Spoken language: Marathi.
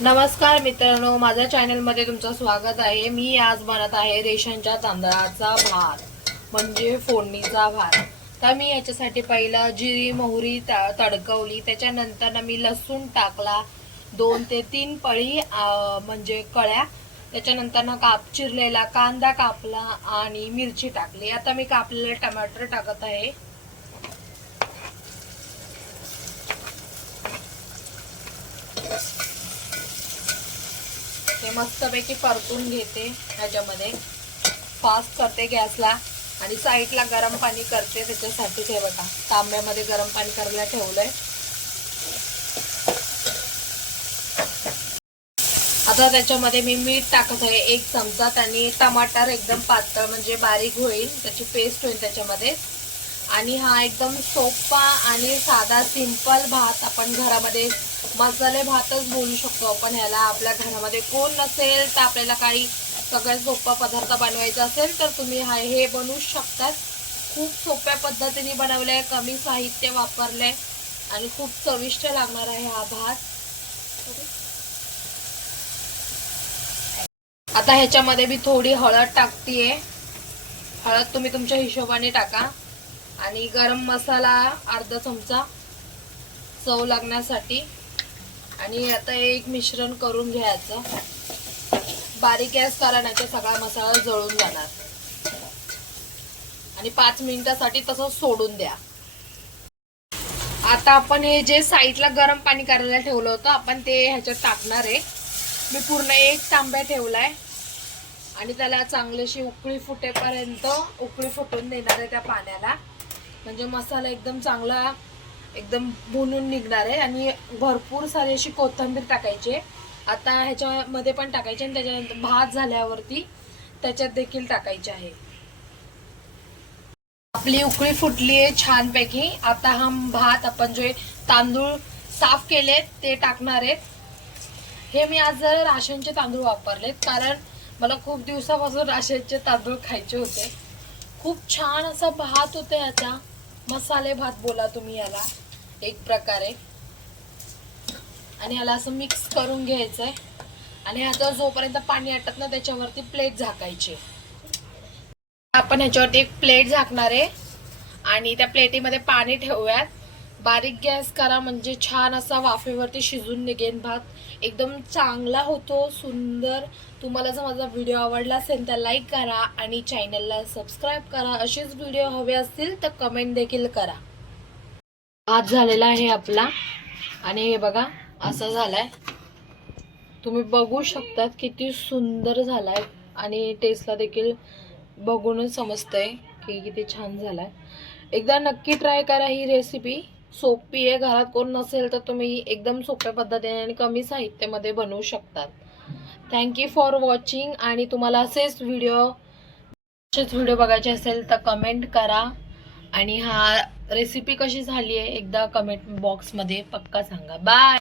नमस्कार मित्रांनो, माझ्या चॅनल मध्ये तुमचं स्वागत आहे। मी आज बनवत आहे रेशनच्या तांदळाचा भात म्हणजे फोडणीचा भात। तर मी याच्यासाठी पहिला जिरी मोहरी तडकवली, त्याच्यानंतर मी लसूण टाकला 2 ते 3 पळी म्हणजे कळ्या, त्याच्यानंतर चिरलेला कांदा कापला आणि मिरची टाकली। आता मी कापलेले टमाटर टाकत आहे। हे मस्तपैकी परतून घेते। ह्याच्यामध्ये फास्ट करते गॅसला आणि साईडला गरम पाणी करते। त्याच्यासाठी हे बघा, तांब्यामध्ये गरम पाणी करायला ठेवलंय। आता त्याच्यामध्ये मी मीठ टाकत आहे 1 चमचा। आणि टमाटर एकदम पातळ म्हणजे बारीक होईल, त्याची पेस्ट होईल त्याच्यामध्ये। आणि हा एकदम सोपा आणि साधा सिंपल भात आपण घरामध्ये मसाले भातच बोलू शकतो आपण ह्याला। आपल्या घरामध्ये कोण नसेल तर आपल्याला काही सगळ्यात सोपा पदार्थ बनवायचा असेल तर तुम्ही हे बनवू शकतात। खूप सोप्या पद्धतीने बनवलंय, कमी साहित्य वापरलंय आणि खूप चविष्ट लागणार आहे हा भात। आता ह्याच्यामध्ये मी थोडी हळद टाकतेय। हळद तुम्ही तुमच्या हिशोबाने टाका। आणि गरम मसाला अर्धा चमचा चव लागण्यासाठी। आणि आता एक मिश्रण करून घ्यायचं। बारीक गॅस करा, नाहीतर सगळा मसाला जळून जाणार। आणि 5 मिनिटासाठी तसं सोडून द्या। आता आपण हे जे साईडला गरम पाणी करायला ठेवलं होतं आपण ते ह्याच्यात टाकणार आहे। मी पूर्ण 1 तांब्या ठेवलाय आणि त्याला चांगलीशी उकळी फुटेपर्यंत उकळी फुटून देणार आहे त्या पाण्याला। म्हणजे मसाला एकदम चांगला एकदम भुनून निघणार आहे। आणि भरपूर सारी अशी कोथिंबीर टाकायची। आता ह्याच्यामध्ये पण टाकायची आणि त्याच्यानंतर भात झाल्यावरती त्याच्यात देखील टाकायचे आहे। आपली उकळी फुटली आहे छानपैकी। आता हा भात आपण जे तांदूळ साफ केले ते टाकणार आहेत। हे मी आज राशनचे तांदूळ वापरलेत, कारण मला खूप दिवसापासून राशनचे तांदूळ खायचे होते। खूप छान असा भात होता याचा, मसाले भात बोला तुम्ही याला एक प्रकारे। आणि याला असं मिक्स करून घ्यायचंय। आणि ह्याचं जोपर्यंत पाणी आटत ना त्याच्यावरती प्लेट झाकायची। आपण ह्याच्यावरती एक प्लेट झाकणार आहे आणि त्या प्लेटीमध्ये पाणी ठेवूयात। बारीक गॅस करा म्हणजे छान असा वाफेवरती शिजून निघेल भात, एकदम चांगला होतो, सुंदर। तुम्हाला जर माझा व्हिडिओ आवडला असेल तर लाईक करा आणि चॅनलला सबस्क्राईब करा। असेच व्हिडिओ हवे असतील तर कमेंट देखील करा। भात झालेला आहे आपला आणि हे बघा असं झालाय। तुम्ही बघू शकता किती सुंदर झालाय आणि टेस्टला देखील बघूनच समजतंय की किती छान झालाय। एकदा नक्की ट्राय करा ही रेसिपी, सोपी आहे। घरात कोण नसेल तर तुम्ही एकदम सोप्या पद्धतीने आणि कमी साहित्यामध्ये बनवू शकतात। Thank you for watching. आणि तुम्हाला असेच व्हिडिओ बघायचे असेल तर कमेंट करा। आणि हा रेसिपी कशी झाली आहे एकदा कमेंट बॉक्समध्ये पक्का सांगा। बाय।